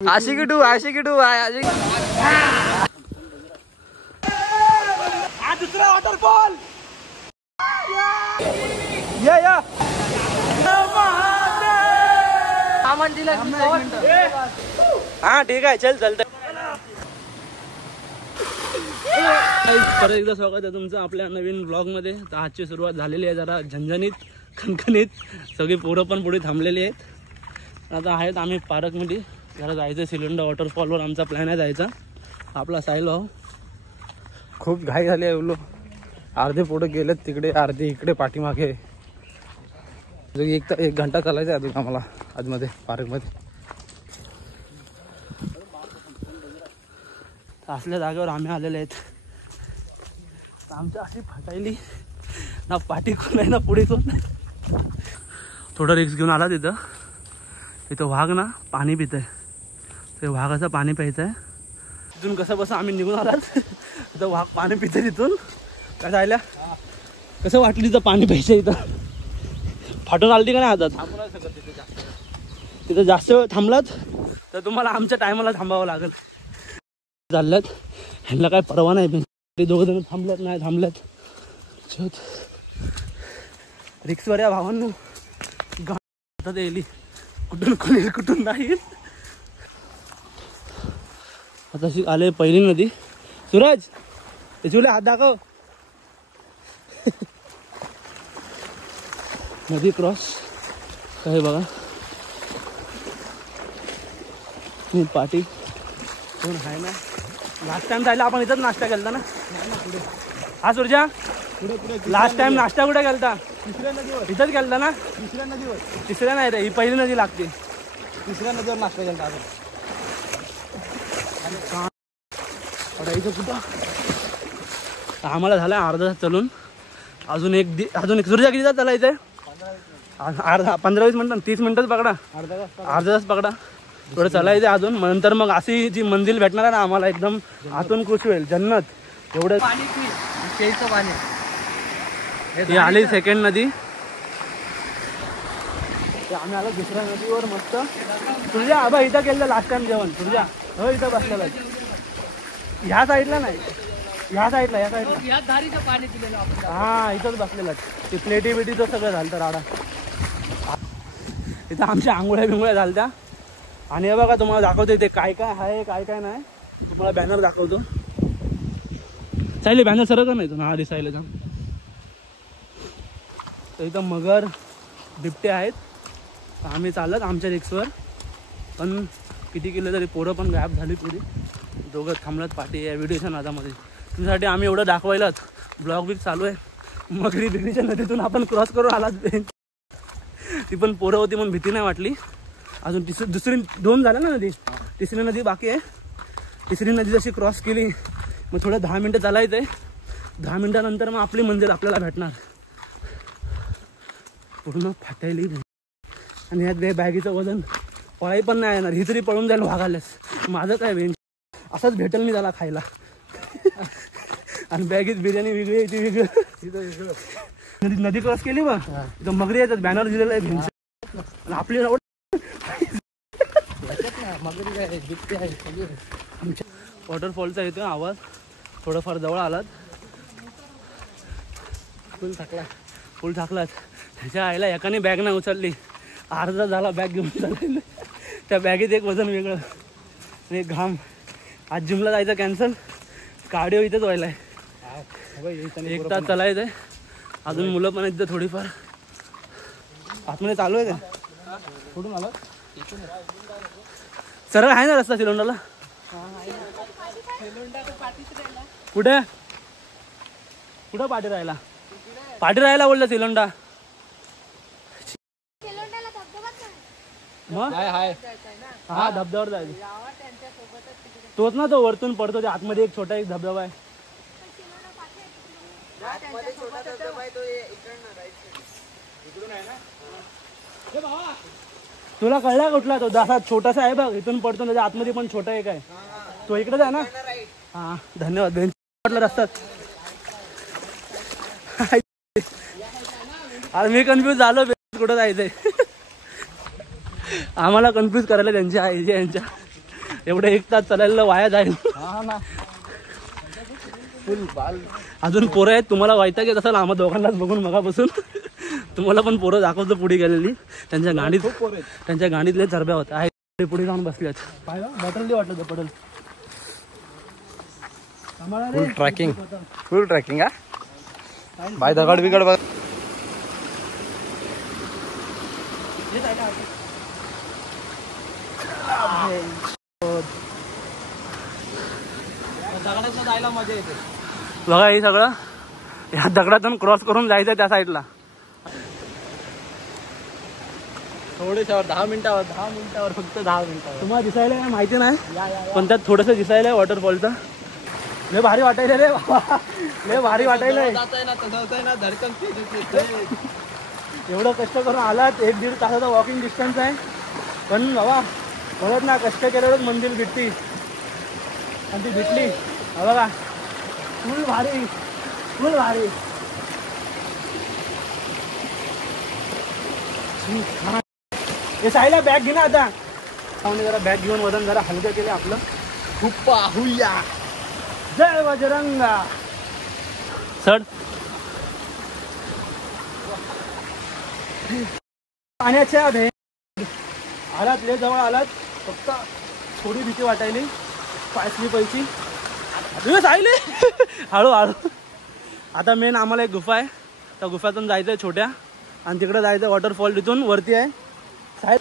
Aashiqui to दुसरा waterfall या हाँ ठीक आहे चल चलते। परत एकदा स्वागत आहे तुमचं आपल्या नवीन ब्लॉग मध्ये। तर आजची सुरुवात झालेली आहे जरा झणझणीत खणखणीत, सगळी पोरं पण पुढे थांबलेली आहेत। आता आहेत आम्ही पार्कमध्ये, जरा जायचं सिलेंडर वॉटरफॉलवर आमचा प्लॅन आहे जायचा। आपला साहिल भाऊ खूप घाई झाली आहे, बोलो अर्धे पोरं गेलेत तिकडे, अर्धे इकडे पाठीमागे। एक घंटा चालायचं आहे अजून आम्हाला आतमध्ये पार्कमध्ये। असल्या जागेवर आम्ही आलेले आहेत। आमच्या अशी फाटायली ना, पाठी कोण आहे ना पुढे कोण नाही। थोडं रिक्स घेऊन आला तिथं वाघ ना पाणी पित आहे, ते वाघाचं पाणी प्यायचं आहे। तिथून कसं बसं आम्ही निघून आलात तिथं वाघ पाणी पिते। तिथून काय जायला कसं वाटलं तिथं पाणी प्यायचं, इथं फाटून आलती का नाही हातात। तिथं जास्त वेळ थांबलात तर तुम्हाला आमच्या टायमाला थांबावं लागेल। चालल्यात ह्यांना काय परवा नाही, ते दोघं जण थांबल्यात नाही थांबल्यात। रिक्सवर या भावांनो, गावात येईल कुठून कोणी कुठून नाही। आता आले पहिली नदी। सूरज त्याच्यामुळे हात दाखव। नदी क्रॉस काय बघा, पाठी कोण आहे ना। लास्ट टाइम जायला आपण इथंच नाश्ता केलता ना। हा सूर्या लास्ट टाइम नाश्ता कुठे केलता? तिसऱ्या नदीवर इथंच केलता ना। तिसऱ्या नदीवर, तिसऱ्या नाही रे, ही पहिली नदी लागते। तिसऱ्या नदीवर नाश्ता केलता आपण। इथं कुठं आम्हाला झाला अर्धा तास चलून, अजून एक सूर्या किती तास चालायचंय? अर्धा 15-20 मिनिटं, 30 मिनिटच पकडा, अर्धा तास पकडा थोडं चालायचं अजून। नंतर मग अशी जी मंदिर भेटणार आहे ना आम्हाला, एकदम आतून खुश होईल, जन्नत एवढं पाणी। ही आली सेकंड नदी, आम्ही आलो दुसऱ्या नदीवर मस्त। तुझ्या आबा इथं केलं लास्ट टाइम जेवण, तुझ्या हो इथं बसलेला ह्या साईडला नाही, ह्या साईडला हा इथंच बसलेला। ते प्लेटी बिटीचं सगळं झालं तर राडा। इथं आमच्या आंघोळ्या बिंगोळ्या झालत्या। आणि हे बघा तुम्हाला दाखवतो ते काय काय आहे काय काय नाही, तुम्हाला बॅनर दाखवतो। चालेल बॅनर सरळ नाही तो हा दिसायला जाम। तर इथं मगर बिबटे आहेत। आम्ही चालत आमच्या रिक्सवर, पण किती केलं तरी पोरं पण गायब झाली पुरी। दोघं थांबलात पाठी या व्हिडिओच्या नादामध्ये। तुमच्यासाठी आम्ही एवढं दाखवायलाच ब्लॉग बिग चालू आहे। मगरी बिगरीच्या नदीतून आपण क्रॉस करून आलात, ती पण पोरं होती म्हणून भीती नाही वाटली। अजून दुसरी 2 झाल्या ना नदी, तिसरी नदी बाकी आहे। तिसरी नदी जशी क्रॉस केली मग थोडं 10 मिनटं चालायचं आहे। 10 मिनटानंतर मग आपली मंजिल आपल्याला भेटणार। पूर्ण फाटायली आणि यात बॅगीचं वजन पळाई पण नाही येणार, ही तरी पळून जाईल वाघाल्यास। माझं काय वेन असंच भेटेल मी त्याला खायला। आणि बॅगीत बिर्याणी वेगळी आहे, ती वेगळं। नदी क्रॉस केली बघ, इथं मगरी येतात, बॅनर दिलेला आहे आणि आपली वॉटरफॉलचा येतो आवाज, थोडंफार जवळ आलात। फुल थाकलात। त्याच्या आईला एकाने बॅग नाही उचलली, अर्धा झाला बॅग घेऊन चाललेलं। त्या बॅगेत एक वजन वेगळं आणि एक घाम। आज जिमला जायचं कॅन्सल, कार्डिओ इथंच व्हायलाय। 1 तास चालायचं आहे अजून। मुलं पण आहेत थोडीफार आतमध्ये चालू आहे का? कुठून आलं? सरळ आहे ना रस्ता सिलोंडाला? कुठे कुठं पाठी राहायला? पाठी राहायला बोललं सिलोंडा। मग हा धबधब्यावर जायचं तोच ना, तो वरतून पडतो, त्या आतमध्ये एक छोटा एक धबधबा आहे। तुला कळला कुठला? तो असा छोटासा आहे बघ, इथून पडतो, त्याच्या आतमध्ये पण छोटा एक आहे, तो इकडेच आहे ना। हा धन्यवाद। बेंच पडला रस्त्यात। अरे मी कन्फ्यूज झालो, कुठं जायचंय। आम्हाला कन्फ्यूज करायला त्यांच्या आईच्या यांच्या एवढे 1 तास चालायला वाया जाईल. अजून पोरं आहेत, तुम्हाला वैताग येत असेल आम्हा दोघांनाच बघून मगापासून. तुम्हाला पण पोरं दाखवतो पुढे गेलेली. त्यांच्या गाडीतले चरब्या होत्या आहे पुढे जाऊन बसल्यात. बॉटल वाटलं पडल. फुल ट्रॅकिंग हा बाय दगड बिगड बघ. दगडात जायला मजा येते बघा. हे सगळं या दगडातून क्रॉस करून जायचं त्या साईडला. थोडेशावर 10 मिनिटावर फक्त 10 मिनिटावर. तुम्हाला दिसायला माहिती नाही पण त्यात थोडंसं दिसायला वॉटरफॉलचं. लय भारी वाटायला रे बाबा, लय भारी वाटायला. एवढं कष्ट करून आलात, 1-1.5 तासाचा वॉकिंग डिस्टन्स आहे. पण बाबा बघत ना, कष्ट केल्यावरच मंदिर भेटती. आणि ती भेटली बघा. फुल भारी. हे साईला बॅग घे ना आता. जरा बॅग घेऊन वजन जरा हलकं केलं आपलं. खूप पाहूया. जय बजरंगा. चढ. पाण्याच्या आलात, लय जवळ आलात. फक्त थोडी भीती वाटायली, पाय स्लिप व्हायची. साईले हळूहळू. आता मेन आम्हाला एक गुफा आहे, त्या गुफातून जायचं आहे छोट्या, आणि तिकडे जायचं वॉटरफॉल. तिथून वरती आहे साहेब.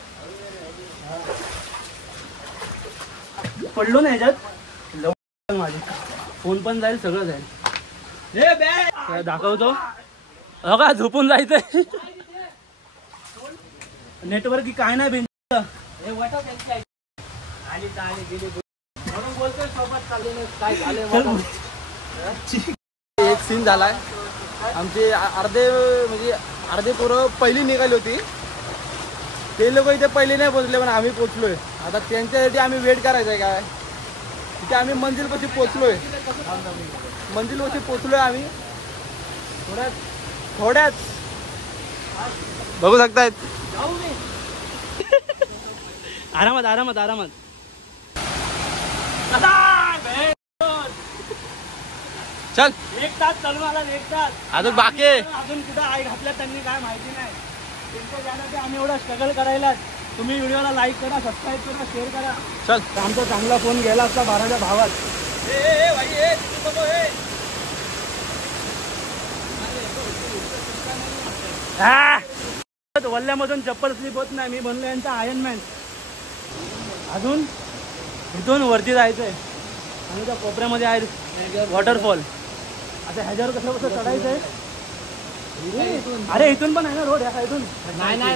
पडलो ना ह्याच्यात, माझे फोन पण जाईल, सगळं जाईल. दाखवतो बघा. झोपून जायचंय. नेटवर्क की काय नाही. एक सीन झालाय. आमचे अर्धे पोरं पहिली निघाली होती. ते लोक इथे पहिले नाही पोहोचले, पण आम्ही पोहोचलोय. आता त्यांच्यासाठी आम्ही वेट करायचं आहे काय. तिथे आम्ही मंजिलपाशी पोहोचलोय आम्ही. थोड्याच बघू शकतायत. आरामात. चल 1 तास चालू आला. 1 तास अजून बाकी आहे. अजून कुठं आई घातल्या त्यांनी काय माहिती नाही. तुमच्या जाण्याचे आम्ही एवढा स्ट्रगल करायला. तुम्ही व्हिडिओला लाईक करा, सबस्क्राईब करा, शेअर करा. चल. आमचा चांगला फोन गेला असता 12च्या भावात. वल्ल्यामधून चप्पल स्लिप होत नाही. मी बनलो यांचा आयर्नमॅन. अजून इथून वरती जायचंय आणि त्या कोपऱ्यामध्ये आहे वॉटरफॉल. आता ह्याच्यावर कसं चढायचंय. अरे इथून पण आहे ना रोड. या साईडून नाही.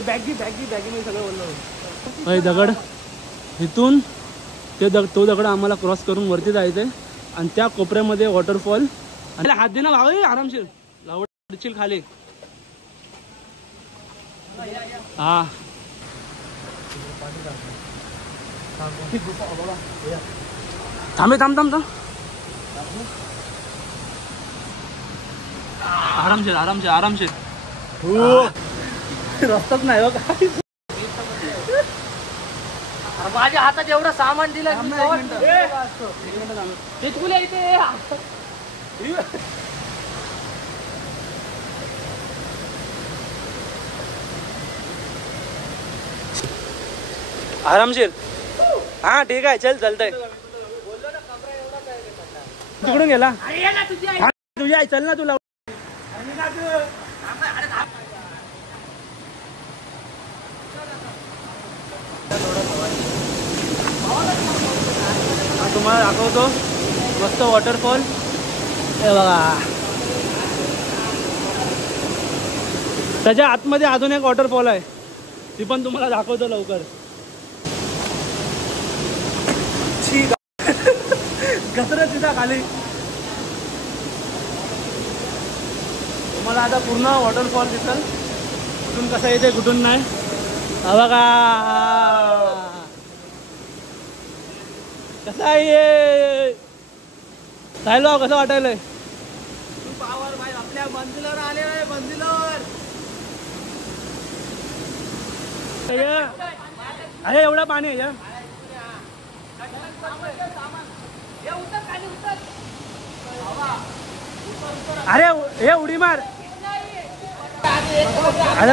बॅगी मी सगळं बोललो. दगड इथून तो दगड आम्हाला क्रॉस करून वरती जायचंय, आणि त्या कोपऱ्यामध्ये वॉटरफॉल. आणि हात दे ना भाऊ, आरामशीर लावडशील खाली. हा थांब. आरामशीर. रस्ताच नाही हो काय. माझ्या हातात एवढं सामान दिलं. आरामशीर. हा ठीक आहे, चलतंय. तिकडून गेला तुझी आई. चल ना तुला. तुम्हाला दाखवतो मस्त वॉटरफॉल. हे बघा, त्याच्या आतमध्ये अजून एक वॉटरफॉल आहे, ती पण तुम्हाला दाखवतो लवकर. घसरत तिथं खाली. तुम्हाला आता पूर्ण वॉटरफॉल दिसल, कुठून कसं येते कुठून नाही. बघा कसं आहे. राहिलो कसं वाटायलंय. पावर भाई आपल्या मंजिलावर आले आहे. मंजिलावर अरे एवढं पाणी आहे या. अरे हे उडी मार. अरे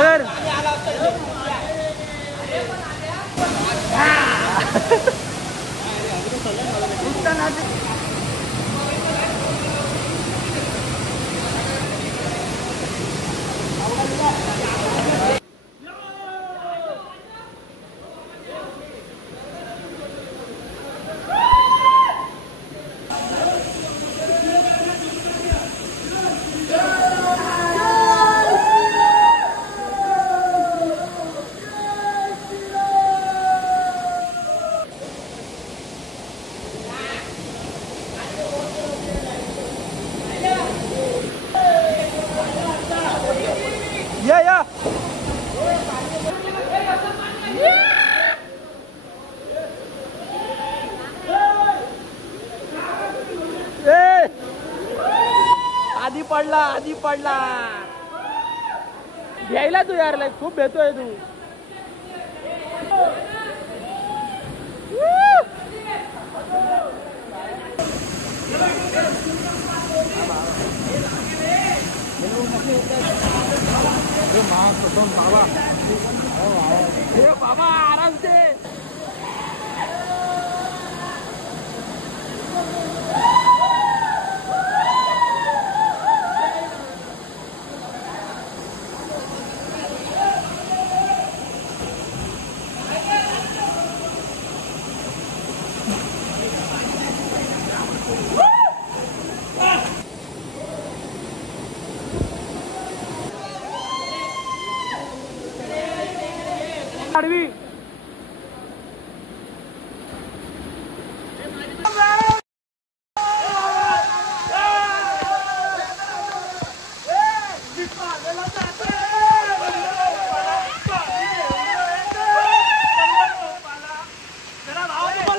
या आधी पडला घ्यायला तू यार लाईक खूप भेटतोय तू. बाबा आराम से. आडवी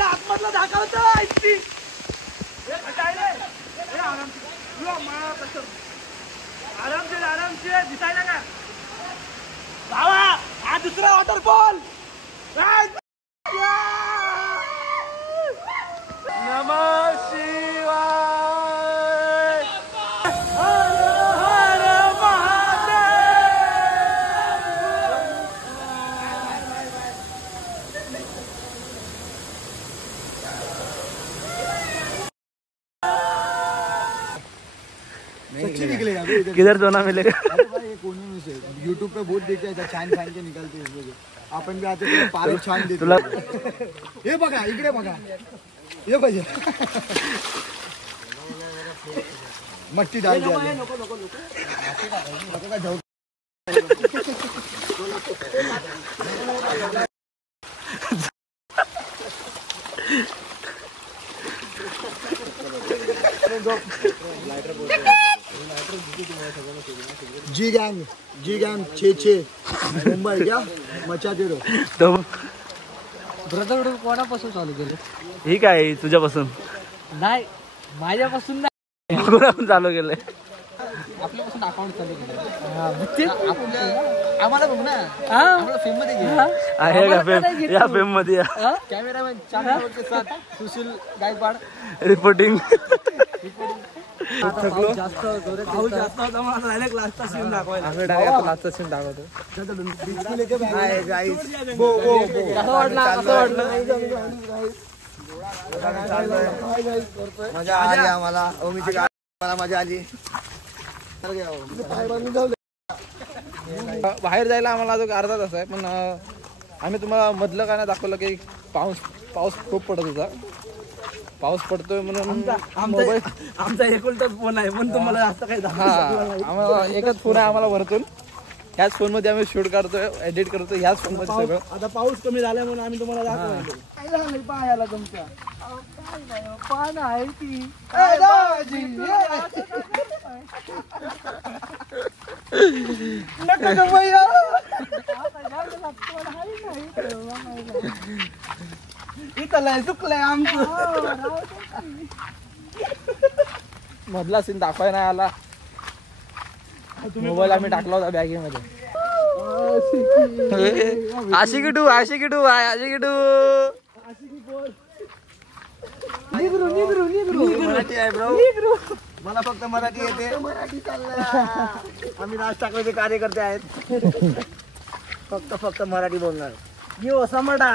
आतमधलं दाखवतो आरामशीर दिसायला का भावा. हा दुसरा वॉटरफॉल. नमः शिवाय. हर हर महादेव. सच्ची निकलेगा बे इधर. किधर सोना मिलेगा. अरे भाई ये कोने में से यूट्यूब पे बहुत देखा है छान छान के निकलते हैं इसमें. आपण भी आते पारे छान देतो. तुला हे बघा इकडे बघा हे पाहिजे मट्टी डाल द्या. नको का जाऊ. जी गैंग 6 मुंबई क्या मचाते रहो. ब्रदरहुड कोणापासून चालू केलं? ही काय तुझ्यापासून नाही माझ्यापासून नाही. कोणापासून चालू केलंय. आपल्यापासून अकाउंट चालू केलं. आम्हाला बघ ना हा? आम्हाला फेम मध्ये घे. आहे का फेम. या फेम मध्ये या. कॅमेरामॅन चांगला के साथ सुशील गायकवाड रिपोर्टिंग. पाऊस जास्त होता मला डायरेक्ट लास्टचा सीन दाखवायला. लास्टचा सीन दाखवतो. मजा आली आम्हाला. ओमीची मला मजा आली. बाहेर जायला आम्हाला अजून अर्धा तास आहे पण आम्ही तुम्हाला मधलं काय दाखवलं की पाऊस खूप पडत होता. पाऊस पडतोय म्हणून मोबाईल आमचा एकुलताच फोन आहे पण तुम्हाला जास्त काही आम्हाला एकच फोन आहे आम्हाला वरतून. ह्याच फोन मध्ये आम्ही शूट करतोय एडिट करतोय ह्याच फोन मध्ये सगळं. आता पाऊस कमी झाला म्हणून आम्ही तुम्हाला दाखवतो. काय झालं पायाला तुमच्या? पान आहे ती इथं चुकलंय आमचं. मधला सीन दाखवाय नाही आला. मोबाईल आम्ही टाकला होता बॅगेमध्ये. आशिकी टू मराठी आहे ब्रो. मला फक्त मराठी येते. मराठी चाललंय. आम्ही राज ठाकरेचे कार्यकर्ते आहेत. फक्त मराठी बोलणार. यो समडा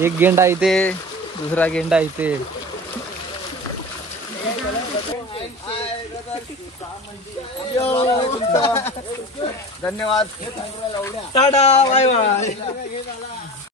एक गेंडा इथे, दुसरा गेंडा इथे. धन्यवाद. Tata bye bye.